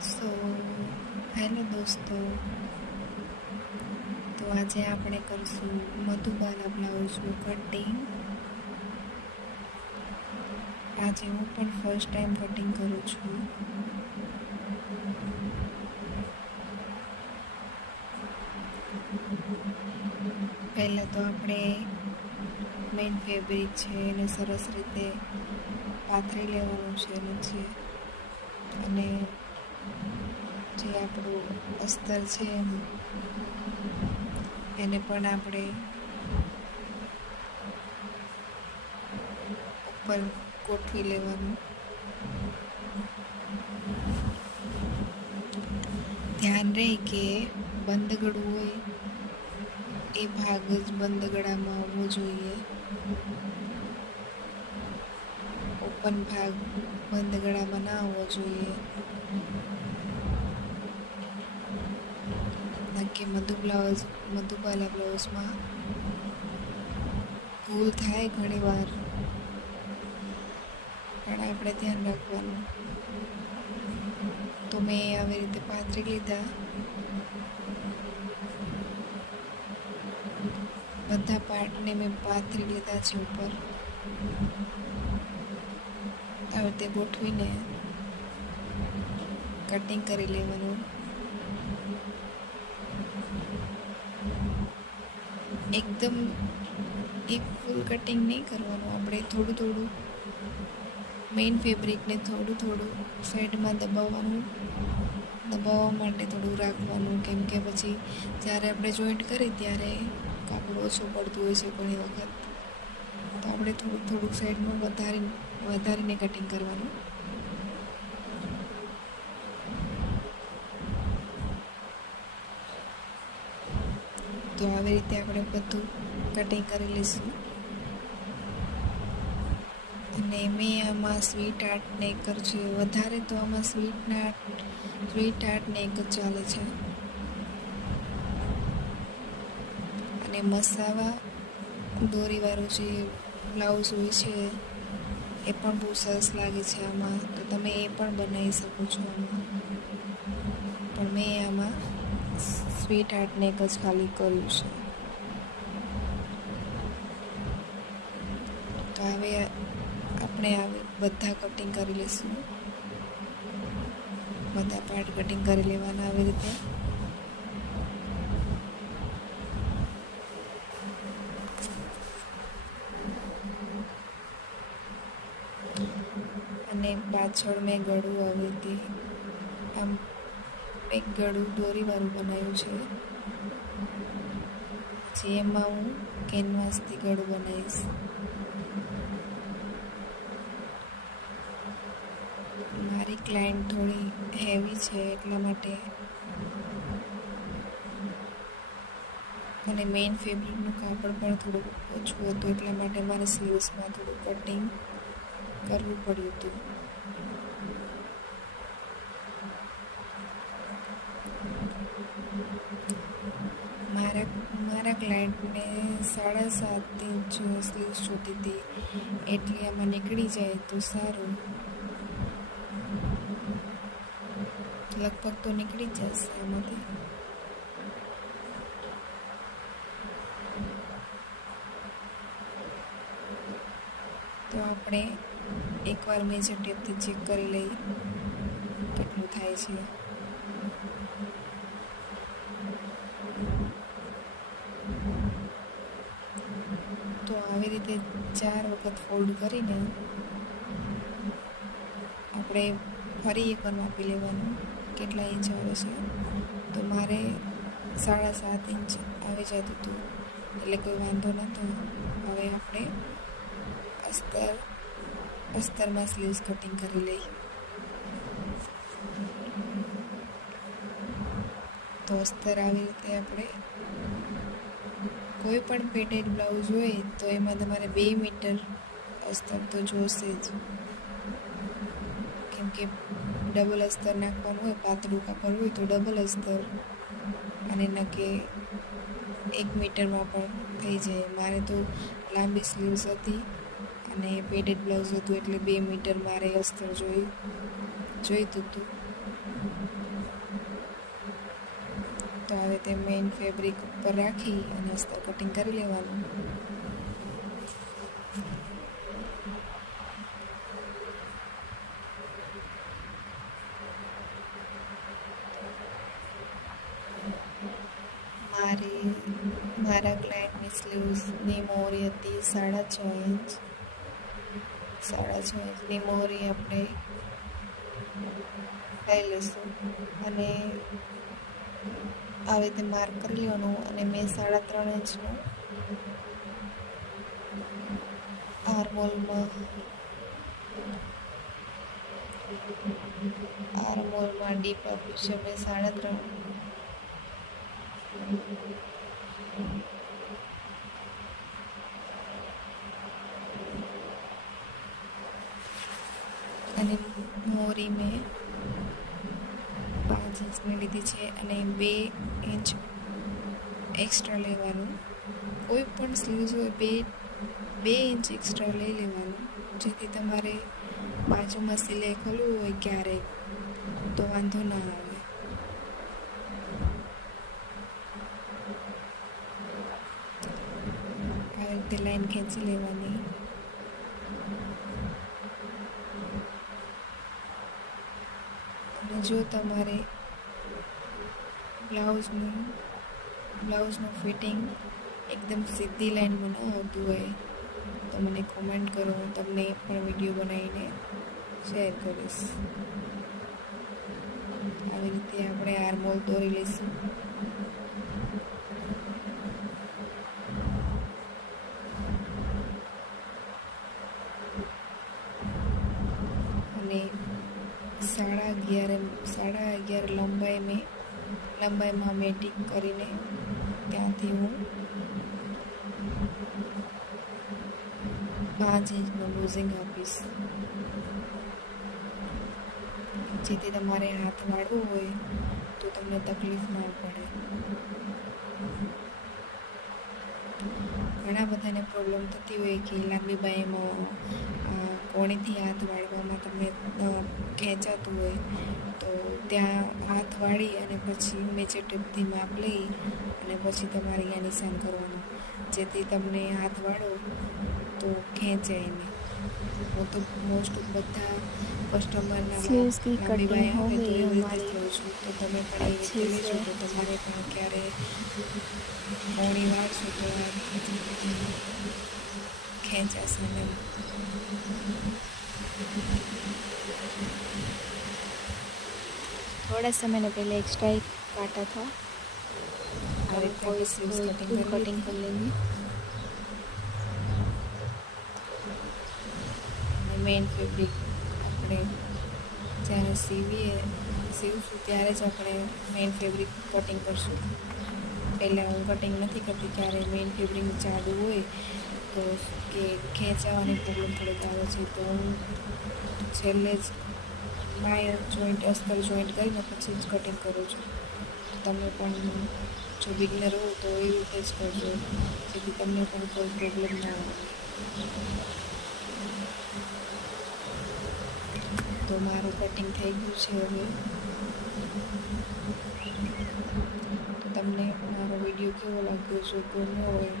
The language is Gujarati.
સો હેલો દોસ્તો, તો આજે આપણે કરશું મધુબાલા બ્લાઉઝનું કટિંગ. આજે હું પણ ફર્સ્ટ ટાઈમ કટિંગ કરું છું. પહેલાં તો આપણે મેઇન ફેબ્રિક છે એને સરસ રીતે પાથરી લેવાનું છે નીચે, અને જે આપણું અસ્તર છે એને પણ આપણે ઉપર ગોઠવી લેવાનું. ધ્યાન રહે કે બંધ ગળું હોય એ ભાગ જ બંધ ગળામાં આવવો જોઈએ. ઓપન ભાગ બંધ ગળામાં ના આવવો જોઈએ. કે મધુબાલા બ્લાઉઝમાં ભૂલ થાય ઘણી વાર, પણ આપણે ધ્યાન રાખવાનું. તો મેં આવી રીતે પાથરી લીધા. બધા પાર્ટને મેં પાથરી લીધા છે ઉપર. આવી રીતે ગોઠવીને કટિંગ કરી લેવાનું. એકદમ એક ફૂલ કટિંગ નહીં કરવાનું. આપણે થોડું થોડું મેઇન ફેબ્રિકને થોડું સાઈડમાં દબાવવા માટે થોડું રાખવાનું, કેમ કે પછી જ્યારે આપણે જોઈન્ટ કરીએ ત્યારે કાપડ ઓછું પડતું હોય છે ઘણી વખત. તો આપણે થોડુંક સાઈડમાં વધારીને કટિંગ કરવાનું. તો આવી રીતે આપણે બધું કટિંગ કરી લઈશું. અને મેં આમાં સ્વીટ આર્ટ નેક છે. વધારે તો આમાં સ્વીટ આર્ટ નેક જ ચાલે છે. અને મસાવા દોરીવાળું જે બ્લાઉઝ હોય છે એ પણ બહુ સરસ લાગે છે આમાં. તો તમે એ પણ બનાવી શકો છો આમાં. પણ મેં આમાં સ્વીટ આર્ટ નેક જ ખાલી કર્યું છે. તો હવે આપણે બધા કટિંગ કરી લઈશું. બધા પાર્ટ કટિંગ કરી લેવાના આવી રીતે. અને પાછળ મેં ગળું આવી રીતે આમ એક ગળું દોરીવાળું બનાવ્યું છે. જેમાં હું કેનવાસથી ગળું બનાવીશ. મારી ક્લાયન્ટ થોડી હેવી છે એટલા માટે, અને મેઇન ફેબ્રિકનું કાપડ પણ થોડું ઓછું હતું એટલા માટે મારે સ્લીવ્સમાં થોડું કટિંગ કરવું પડ્યું હતું. મારા ક્લાયન્ટને 7.5 ઇંચ સ્લીવ્સ જોતી હતી, એટલે આમાં નીકળી જાય તો સારું. લગભગ તો નીકળી જશે આમાંથી. તો આપણે એકવાર મેજર ટેપથી ચેક કરી લઈએ કેટલું થાય છે. તો આવી રીતે 4 વખત ફોલ્ડ કરીને આપણે ફરી એકવાર માપી લેવાનું કેટલા ઇંચ આવે છે. તો મારે 7.5 ઇંચ આવી જતું હતું, એટલે કોઈ વાંધો નહોતો. હવે આપણે અસ્તરમાં સ્લીવ્સ કટિંગ કરી લઈ. તો અસ્તર આવી રીતે આપણે કોઈ પણ પેટેડ બ્લાઉઝ હોય તો એમાં તમારે 2 મીટર અસ્તર તો જોશે જ, કેમ કે ડબલ અસ્તર નાખવાનું હોય. પાતળું કાપડ હોય તો ડબલ અસ્તર, અને નકે 1 મીટરમાં પણ થઈ જાય. મારે તો લાંબી સ્લીવ્સ હતી અને પેડેડ બ્લાઉઝ હતું, એટલે 2 મીટર મારે અસ્તર જોઈતું હતું. તો આવી રીતે મેઇન ફેબ્રિક ઉપર રાખી અને અસ્તર કટિંગ કરી લેવાનું. મારા ક્લાયન્ટની સ્લીવ્સની મોહરી હતી 6.5 ઇંચ. 6.5 ઇંચની મોહરી આપણે લઈ લઈશું અને આવી રીતે માર્ક કરી લેવાનું. અને મેં 3.5 ઇંચનું આર્મહોલમાં ડીપ આપ્યું છે. મેં 3.5 અને મોહરી મેં 5 ઇંચની લીધી છે અને 2 ઇંચ એક્સ્ટ્રા લેવાનું. કોઈ પણ સ્લીવ્સ હોય 2 ઇંચ એક્સ્ટ્રા લઈ લેવાનું, જેથી તમારે બાજુમાં સિલાઈ ખોલવું હોય ક્યારેક તો વાંધો ના આવે. આવી રીતે લાઈન ખેંચી લેવાની. અને જો તમારે બ્લાઉઝનું ફિટિંગ એકદમ સીધી લાઈનમાં ન આવતું હોય તો મને કોમેન્ટ કરો, હું તમને એ પણ વિડીયો બનાવીને શેર કરીશ. આવી રીતે આપણે આર્મહોલ દોરી લઈશું. અને 11.5 લંબાઈમાં મેં ટીક કરીને ત્યાંથી હું 5 ઇંચનું લૂઝિંગ આપીશ, જેથી તમારે હાથ વાળવું હોય તો તમને તકલીફ ના પડે. ઘણા બધાને પ્રોબ્લેમ થતી હોય કે લાંબી બાહીમાં કોણીથી હાથ વાળવામાં તમને ખેંચાતું હોય, તો ત્યાં હાથ વાળી અને પછી મેજર ટેપથી માપ લઈ અને પછી તમારે અહીંયા નિશાન કરવાનું, જેથી તમને હાથ વાળો તો ખેંચાય નહીં. હું તો મોસ્ટ ઓફ બધા કસ્ટમરના લાંબી બાઈ આવે તો એવી રીતે જ લઉં છું. તો તમે પણ એવી રીતે લેજો, તો તમારે પણ ક્યારે કોણી વાળશો તો ખેંચાશે નહીં. थोड़ा समय पहले एक्स्ट्रा एक काटा था, और कोई कटिंग कर लेंगे. મેઇન ફેબ્રિક આપણે જ્યારે સીવશું ત્યારે જ આપણે મેઇન ફેબ્રિક કટિંગ કરશું. પહેલાં હું કટિંગ નથી કરતી, ત્યારે મેઇન ફેબ્રિક જાડું હોય તો કે ખેંચાવાની પ્રોબ્લેમ થોડીક આવે છે, તો હું છેલ્લે જ બાય જોઈન્ટ અસ્તર જોઈન્ટ કરીને પછી જ કટિંગ કરું છું. તમે પણ જો બિગનર હો તો એવી રીતે જ કરજો, જેથી તમને પણ કોઈ પ્રોબ્લેમ ના આવે. તો મારું કટિંગ થઈ ગયું છે હવે. તો તમને મારો વિડીયો કેવો લાગ્યો? જો ગમ્યો હોય